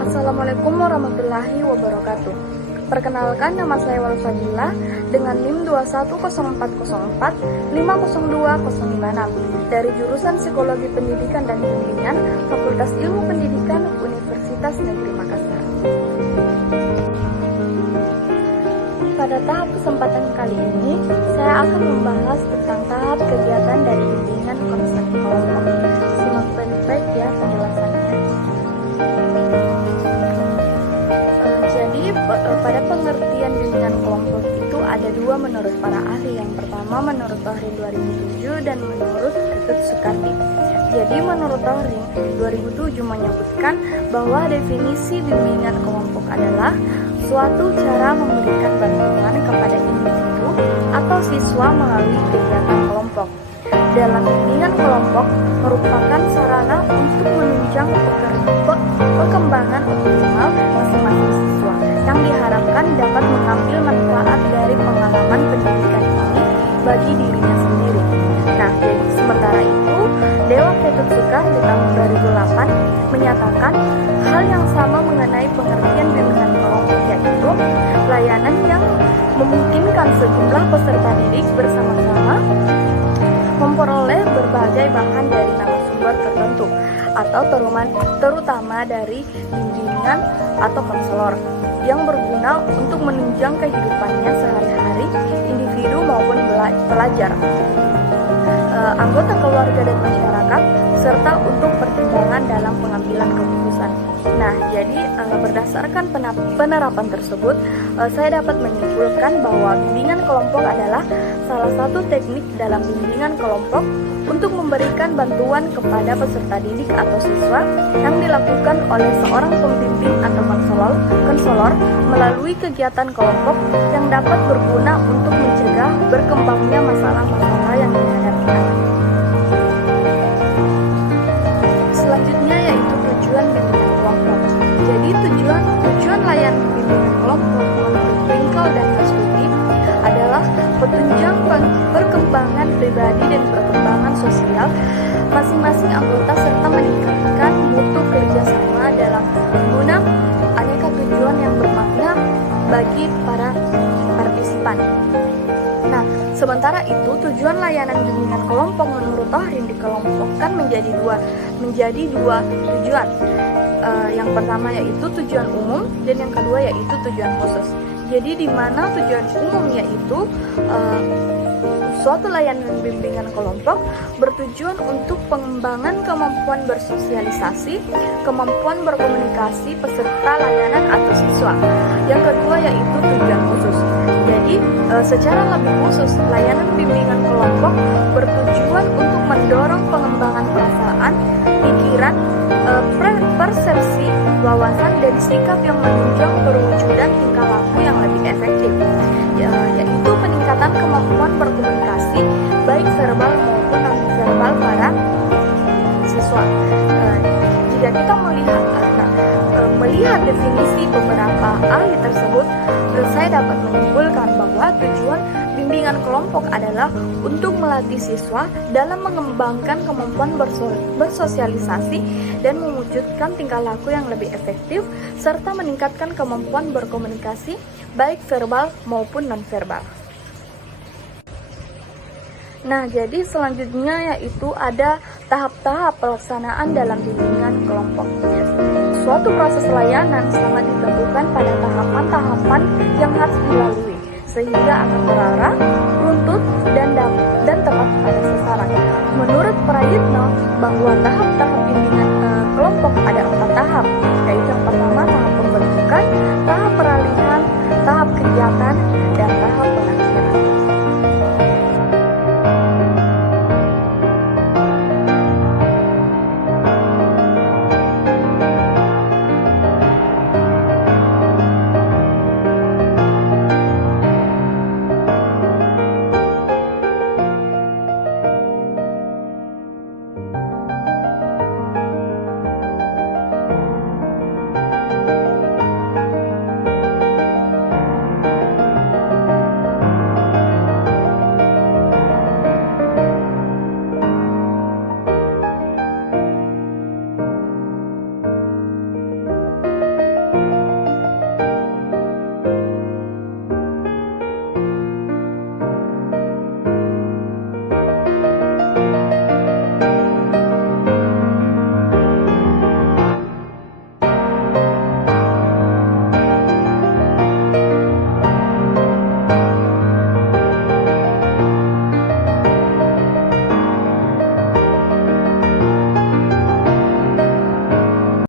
Assalamualaikum warahmatullahi wabarakatuh. Perkenalkan, nama saya Walfadila dengan NIM 210404 50206 dari jurusan Psikologi Pendidikan dan Bimbingan Fakultas Ilmu Pendidikan Universitas Negeri Makassar. Pada tahap kesempatan kali ini, saya akan membahas tentang tahap kegiatan dari bimbingan konsep kelompok. Simak baik-baik ya penjelasannya. Jadi pada pengertian bimbingan kelompok itu ada dua menurut para ahli. Yang pertama menurut Tohring 2007 dan menurut Ketut Soekardi. Jadi menurut Tohring 2007 menyebutkan bahwa definisi bimbingan kelompok adalah suatu cara memberikan bantuan kepada individu atau siswa melalui kegiatan kelompok. Dalam bimbingan kelompok merupakan sarana untuk menunjang perkembangan optimal masing-masing siswa yang diharapkan dapat mengambil manfaat dari pengalaman pendidikan ini bagi dirinya sendiri. Nah, jadi sementara itu, Dewa Ketut Soekardi di tahun 2008 menyatakan hal yang sama mengenai pengertian bimbingan kelompok, yaitu layanan yang memungkinkan sejumlah peserta didik bersama-sama memperoleh berbagai bahan dari narasumber tertentu atau terutama dari bimbingan atau konselor yang berguna untuk menunjang kehidupannya sehari-hari individu maupun pelajar, anggota keluarga dan masyarakat, serta untuk pertimbangan dalam pengambilan keputusan. Nah, jadi berdasarkan penerapan tersebut, saya dapat menyimpulkan bahwa bimbingan kelompok adalah salah satu teknik dalam bimbingan kelompok untuk memberikan bantuan kepada peserta didik atau siswa yang dilakukan oleh seorang pembimbing atau konselor melalui kegiatan kelompok yang dapat berguna untuk mencegah berkembangnya masalah-masalah yang dihadapi anak. Selanjutnya yaitu tujuan bimbingan kelompok. Jadi tujuan layanan bimbingan kelompok menurut Winkel dan Mastuti adalah penunjang perkembangan pribadi dan perkembangan sosial masing-masing anggota serta meningkatkan mutu kerjasama dalam guna aneka tujuan yang bermakna bagi para partisipan. Nah, sementara itu tujuan layanan bimbingan kelompok menurut Tohring dikelompokkan menjadi dua tujuan. Yang pertama yaitu tujuan umum dan yang kedua yaitu tujuan khusus. Jadi di mana tujuan umum yaitu suatu layanan bimbingan kelompok bertujuan untuk pengembangan kemampuan bersosialisasi, kemampuan berkomunikasi peserta layanan atau siswa. Yang kedua yaitu tujuan khusus. Jadi secara lebih khusus, layanan bimbingan kelompok bertujuan untuk mendorong pengembangan perasaan, pikiran, persepsi, wawasan, dan sikap yang menunjang perwujudan tingkah laku yang lebih efektif, yaitu peningkatan kemampuan berkomunikasi baik verbal maupun non-verbal para siswa. Jika kita melihat definisi beberapa ahli tersebut, saya dapat menyimpulkan bahwa tujuan bimbingan kelompok adalah untuk melatih siswa dalam mengembangkan kemampuan bersosialisasi dan mewujudkan tingkah laku yang lebih efektif serta meningkatkan kemampuan berkomunikasi baik verbal maupun non-verbal. Nah, jadi selanjutnya yaitu ada tahap-tahap pelaksanaan dalam bimbingan kelompok. Suatu proses layanan sangat ditentukan pada tahapan-tahapan yang harus dilalui, sehingga akan terarah, runtut, dan